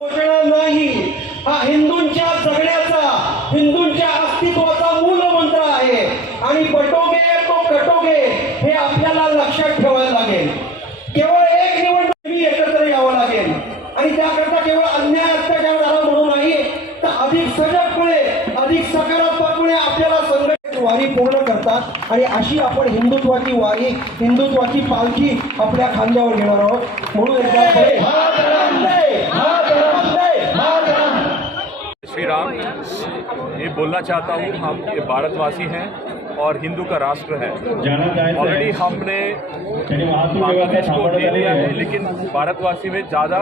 घोषणा नाही. हा हिंदूंच्या जगण्याचा हिंदूंच्या अस्तित्वाचा मूल मंत्र आहे. आणि पटोगे तो कटोगे हे आपल्याला लक्षात ठेवायला लागेल. केवळ एक निवडणूक एकत्र यावं लागेल. आणि त्याकरता केवळ अन्याय अत्याचार झाला म्हणून नाही तर अधिक सजगपणे अधिक सकारात्मकपणे आपल्याला संघटित वारी पूर्ण करतात. आणि अशी आपण हिंदुत्वाची वारी हिंदुत्वाची पालखी आपल्या खांद्यावर घेणार आहोत. म्हणून एकदा बोलना चाहता हूँ हम ये भारतवासी हैं और हिंदू का राष्ट्र है। ऑलरेडी हमने बांग्लादेश को दे दिया है लेकिन भारतवासी में ज़्यादा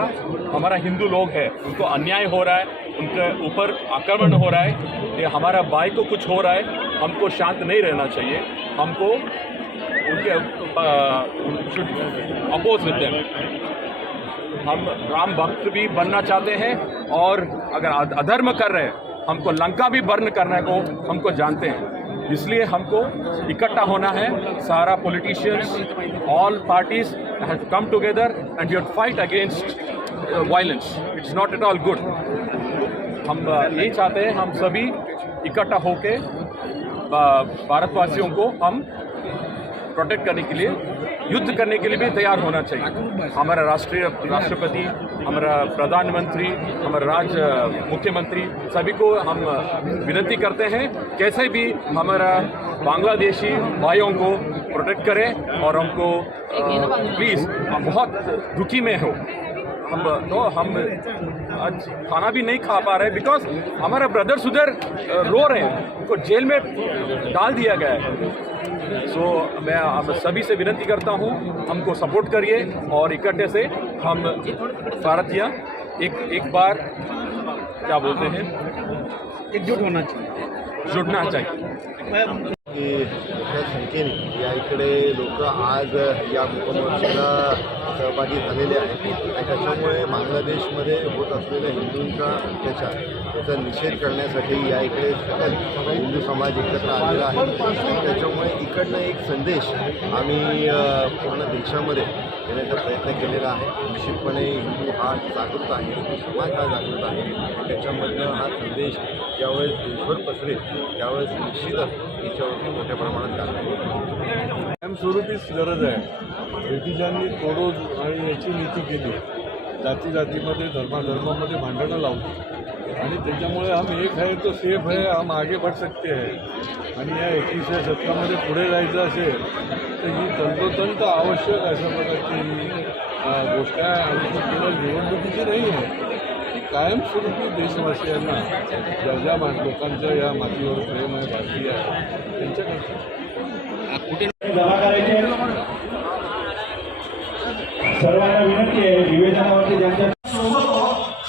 हमारा हिंदू लोग है उनको अन्याय हो रहा है उनके ऊपर आक्रमण हो रहा है ये हमारा भाई को कुछ हो रहा है हमको शांत नहीं रहना चाहिए हमको उनके अपोज विद हम राम भक्त भी बनना चाहते हैं और अगर अधर्म कर रहे हैं हमको लंका भी बर्न करने को हमको जानते हैं। इसलिए हमको इकट्ठा होना है। सारा politicians all parties have come together and you fight against violence it's not at all good हम यही चाहते हैं हम सभी इकट्ठा होके अ, भारतवासियों को हम प्रोटेक्ट करने के लिए युद्ध करने के लिए भी तैयार होना चाहिए। हमारा राष्ट्रीय राष्ट्रपति, हमारा प्रधानमंत्री, हमारा राज्य मुख्यमंत्री, सभी को हम विनती करते हैं, कैसे भी हमारा बांग्लादेशी भाइयों को प्रोटेक्ट करें और हमको प्लीज़ हम बहुत दुखी में हो। हम तो हम आज खाना भी नहीं खा पा रहे बिकॉज़ हमारा ब्रदर्स उधर रो रहे हैं। उनको जेल में डाल दिया गया है। सो मैं आप सभी से विनती करता हूँ हमको सपोर्ट करिए और इकट्ठे से हम भारतीय एक एक बार क्या बोलते हैं? एकजुट होना चाहिए। जुड़ना चाहिए। मोठ्या संख्येने या इकडे लोक आज या मुखमोर्चाला सहभागी झालेले आहेत. आणि त्याच्यामुळे बांगलादेशमध्ये होत असलेल्या हिंदूंचा अत्याचार त्याचा निषेध करण्यासाठी या इकडे सकल हिंदू समाज एकत्र आलेला आहे. त्याच्यामुळे इकडनं एक संदेश आम्ही पूर्ण देशामध्ये देण्याचा प्रयत्न केलेला आहे. निश्चितपणे हिंदू हा जागृत आहे हिंदू समाज हा जागृत आहे. त्याच्यामधनं हा संदेश ज्यावेळेस देशभर पसरेल त्यावेळेस निश्चितच याच्यावरती मोठ्या प्रमाणात कायमस्वरूपीच गरज आहे. ब्रिटिशांनी तोडोज आणि याची नीती केली. जाती जातीमध्ये धर्माधर्मामध्ये भांडणं लावली. आणि त्याच्यामुळे हम एक आहे तो सेफ आहे हम आगे बढ़ सकते आहे. आणि या एकविसाव्या शतकामध्ये पुढे जायचं असेल तर ही तंतोतंत आवश्यक अशा प्रकारची गोष्ट आहे. आणि ती केवळ निवडणुकीची नाही आहे. कायमस्वरूपी देशवासियांना ज्या ज्या मा लोकांचं या मातीवर प्रेम आहे भारतीय आहे त्यांच्याकडे जमा करायचे सर्वांना विनंती आहे निवेदनावरती ज्यांच्या सोबत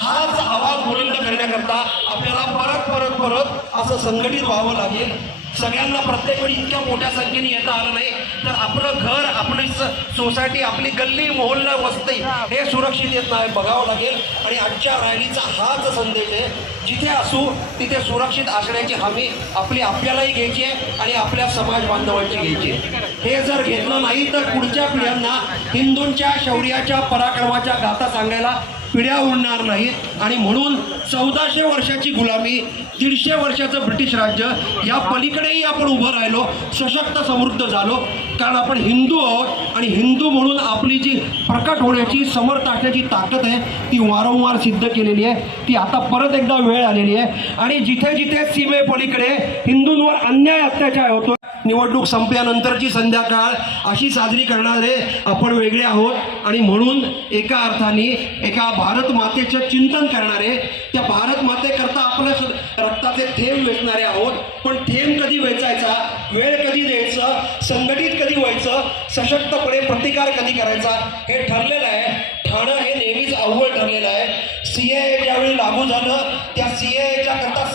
हाच आवाज बुलंद करण्याकरता आपल्याला परत परत परत असं संघटित व्हावं लागेल. सगळ्यांना प्रत्येक वेळी इतक्या मोठ्या संख्येने येता आलं नाही. तर आपलं घर आपली सोसायटी आपली गल्ली मोहल्ला वस्ती हे सुरक्षित येत नाही बघावं लागेल. आणि आजच्या रॅलीचा हाच संदेश आहे. जिथे असू तिथे सुरक्षित असण्याची हमी आपली आपल्यालाही घ्यायची आहे आणि आपल्या समाज बांधवांची घ्यायची आहे. हे जर घेतलं नाही तर पुढच्या पिढ्यांना हिंदूंच्या शौर्याच्या पराक्रमाच्या गाथा सांगायला पिढ्या उडणार नाहीत. आणि म्हणून चौदाशे वर्षाची गुलामी दीडशे वर्षाचं ब्रिटिश राज्य या पलीकडेही आपण उभं राहिलो सशक्त समृद्ध झालो. कारण आपण हिंदू आहोत आणि हिंदू म्हणून आपली जी प्रकट होण्याची समर्थ असण्याची ताकद आहे ती वारंवार सिद्ध केलेली आहे. ती आता परत एकदा वेळ आलेली आहे. आणि जिथे जिथे सीमे पलीकडे हिंदूंवर अन्याय अत्याचार होतो निवडणूक संपल्यानंतरची संध्याकाळ अशी साजरी करणारे आपण वेगळे आहोत. आणि म्हणून एका अर्थाने एका भारत मातेचे चिंतन करणारे त्या भारत मातेकरता आपल्या रक्ताचे थेंब वेचणारे आहोत. पण थेंब कधी वेचायचा? वेळ कधी द्यायचं? संघटित कधी व्हायचं? सशक्तपणे प्रतिकार कधी करायचा? हे ठरलेलं आहे. ठाणं हे नेहमीच अव्वल ठरलेलं आहे. सी ए ज्यावेळी लागू झालं त्या सी एच्या करता